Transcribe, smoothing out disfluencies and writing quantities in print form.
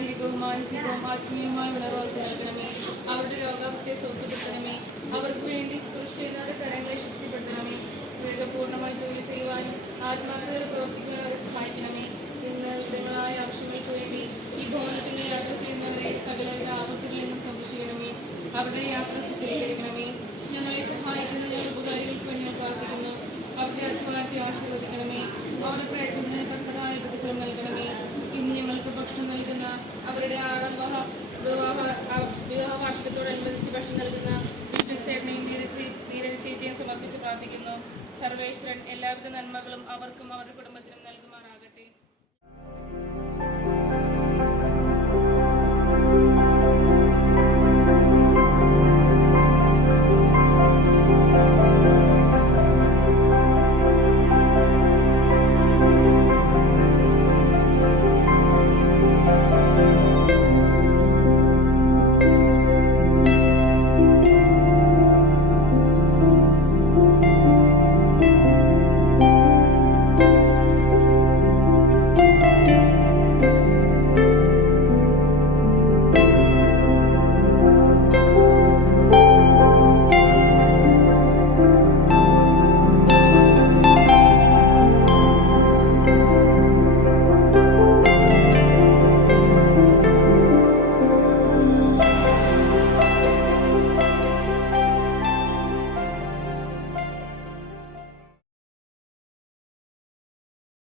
ശാരീരികവും മാനസികവും ആത്മീയവുമായ ഉണർവർക്ക് നൽകണമേ. അവരുടെ രോഗാവസ്ഥയെ സൗഖ്യപ്പെടുത്തണമേ. അവർക്ക് വേണ്ടി സുരക്ഷിതരുടെ കരങ്ങളെ ശക്തിപ്പെടുത്തണമേ. വേഗപൂർണ്ണമായി ജോലി ചെയ്യുവാനും ആത്മാർത്ഥതയോടെ പ്രവർത്തിക്കുവാനും അവരെ സഹായിക്കണമേ. ഇന്ന് വിവിധങ്ങളായ ആവശ്യങ്ങൾക്ക് വേണ്ടി ഈ ഭവനത്തിൽ യാത്ര ചെയ്യുന്നവരെ സകലവിധ ആപത്തുകളിൽ നിന്ന് സംരക്ഷിക്കണമേ. അവരുടെ യാത്ര സഫലീകരിക്കണമേ. ഞങ്ങളെ സഹായിക്കുന്ന ഞങ്ങളുടെ ഉപകാരികൾക്ക് വേണ്ടി ഞങ്ങൾ പ്രാർത്ഥിക്കുന്നു. അവരുടെ അധ്വാനത്തെ ആശീർവദിക്കണമേ. അവരുടെ പ്രയത്നത്തിന് തക്കതായ പ്രതിഫലം നൽകണമേ. ഇന്ന് ഞങ്ങൾക്ക് ഭക്ഷണം നൽകുന്ന അവരുടെ 6ാം വിവാഹ വാർഷികത്തോടനുബന്ധിച്ച് ഭക്ഷണം നൽകുന്ന ചേട്ടനെയും നീരജ് ചേച്ചിയും സമർപ്പിച്ച് പ്രാർത്ഥിക്കുന്നു. സർവേശ്വരൻ എല്ലാവിധ നന്മകളും അവർക്കും അവരുടെ കുടുംബത്തിനും